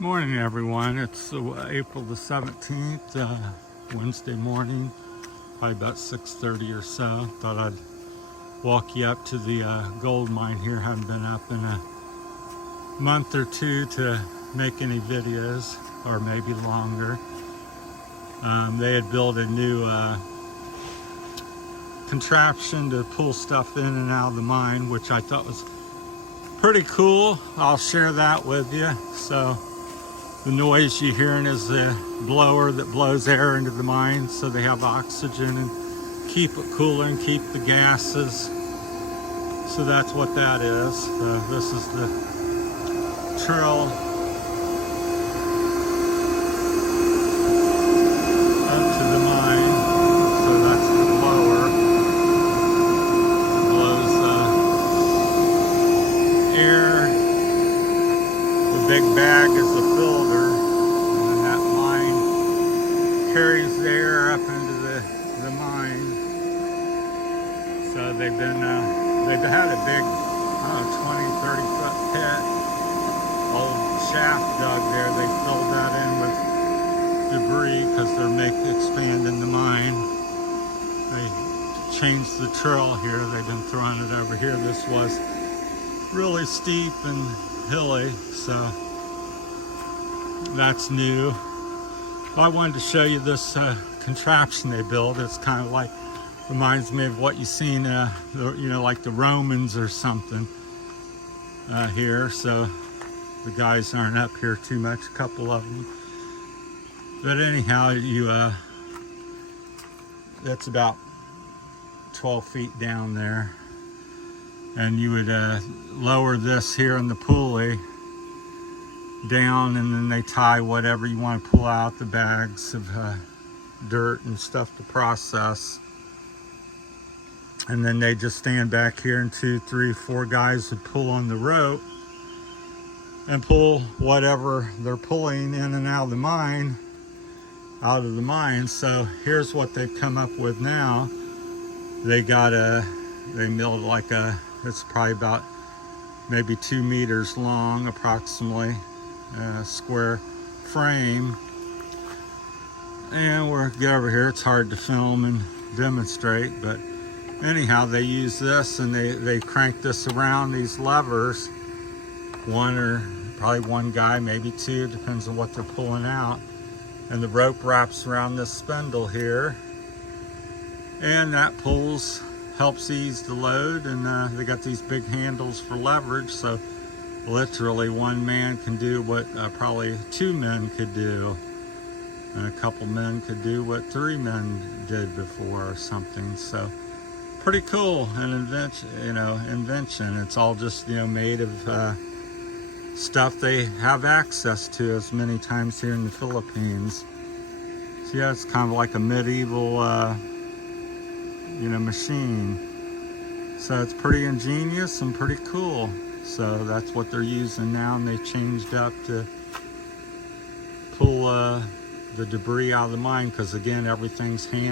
Morning, everyone. It's April the 17th, Wednesday morning, probably about 6:30 or so. Thought I'd walk you up to the gold mine here. Haven't been up in a month or two to make any videos, or maybe longer. They had built a new contraption to pull stuff in and out of the mine, which I thought was pretty cool. I'll share that with you. So the noise you're hearing is the blower that blows air into the mine so they have oxygen and keep it cooler and keep the gases. So that's what that is. This is the trail up to the mine. So that's the blower. It blows air. The big bag is the filter, and then that line carries the air up into the mine. So they've had a big 20, 30-foot pit, old shaft dug there. They filled that in with debris because they're expanding the mine. They changed the trail here. They've been throwing it over here. This was really steep and hilly, so that's new. Well, I wanted to show you this contraption they built. It's kind of like, reminds me of what you seen, like the Romans or something here. So the guys aren't up here too much, a couple of them. But anyhow, that's about 12 feet down there. And you would lower this here in the pulley down, and then they tie whatever you want to pull out, the bags of dirt and stuff to process. And then they just stand back here, and 2, 3, 4 guys would pull on the rope and pull whatever they're pulling in and out of the mine, So here's what they've come up with now. They milled like it's probably about maybe 2 meters long, approximately, square frame. And we'll get over here. It's hard to film and demonstrate, but anyhow, they use this and they crank this around, these levers. Probably one guy, maybe 2, depends on what they're pulling out. And the rope wraps around this spindle here, and that helps ease the load. And they got these big handles for leverage, so literally one man can do what probably 2 men could do, and a couple men could do what 3 men did before or something. So pretty cool, an invention. It's all just made of stuff they have access to as many times here in the Philippines. So yeah, it's kind of like a medieval machine. So it's pretty ingenious and pretty cool. So that's what they're using now, and they changed up to pull the debris out of the mine, because again, everything's they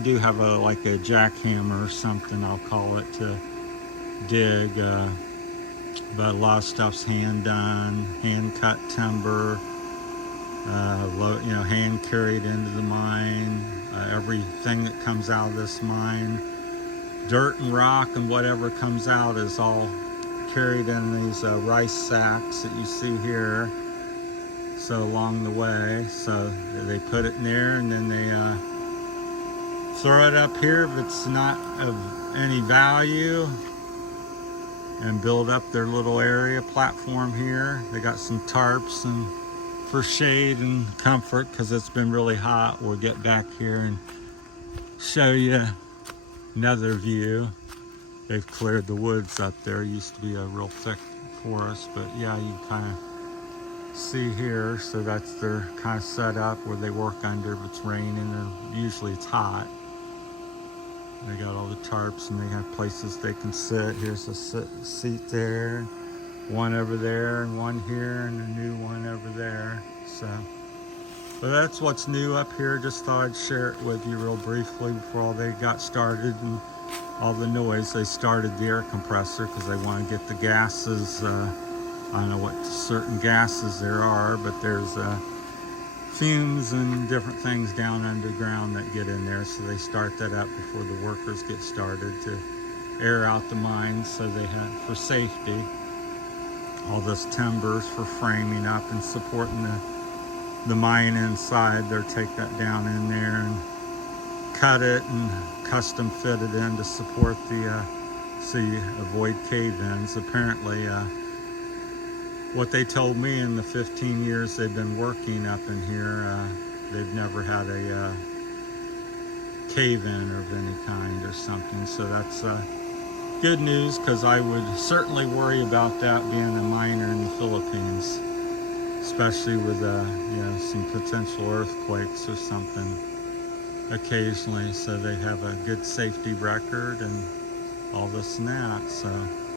do have like a jackhammer or something, I'll call it, to dig, but a lot of stuff's hand done, hand cut timber, hand carried into the mine. Everything that comes out of this mine, dirt and rock and whatever comes out, is all carried in these rice sacks that you see here. So along the way, so they put it in there, and then they throw it up here if it's not of any value, and build up their little area platform here. They got some tarps and for shade and comfort, because it's been really hot. We'll get back here and show you another view. They've cleared the woods up there. It used to be a real thick forest, but yeah, you kind of see here. So that's their kind of setup where they work under if it's raining, and usually it's hot. They got all the tarps, and they have places they can sit. Here's a seat there, one over there, and one here, and a new one over there. So, but that's what's new up here. Just thought I'd share it with you real briefly before all they got started and all the noise. They started the air compressor because they want to get the gases I don't know what certain gases there are, but there's fumes and different things down underground that get in there, so they start that up before the workers get started to air out the mine, so they have for safety. All this timbers for framing up and supporting the mine inside. They'll take that down in there and cut it and custom fit it in to support the so you avoid cave-ins. Apparently what they told me, in the 15 years they've been working up in here, they've never had a cave-in of any kind or something. So that's good news, because I would certainly worry about that being a miner in the Philippines, especially with some potential earthquakes or something occasionally. So they have a good safety record and all this and that. So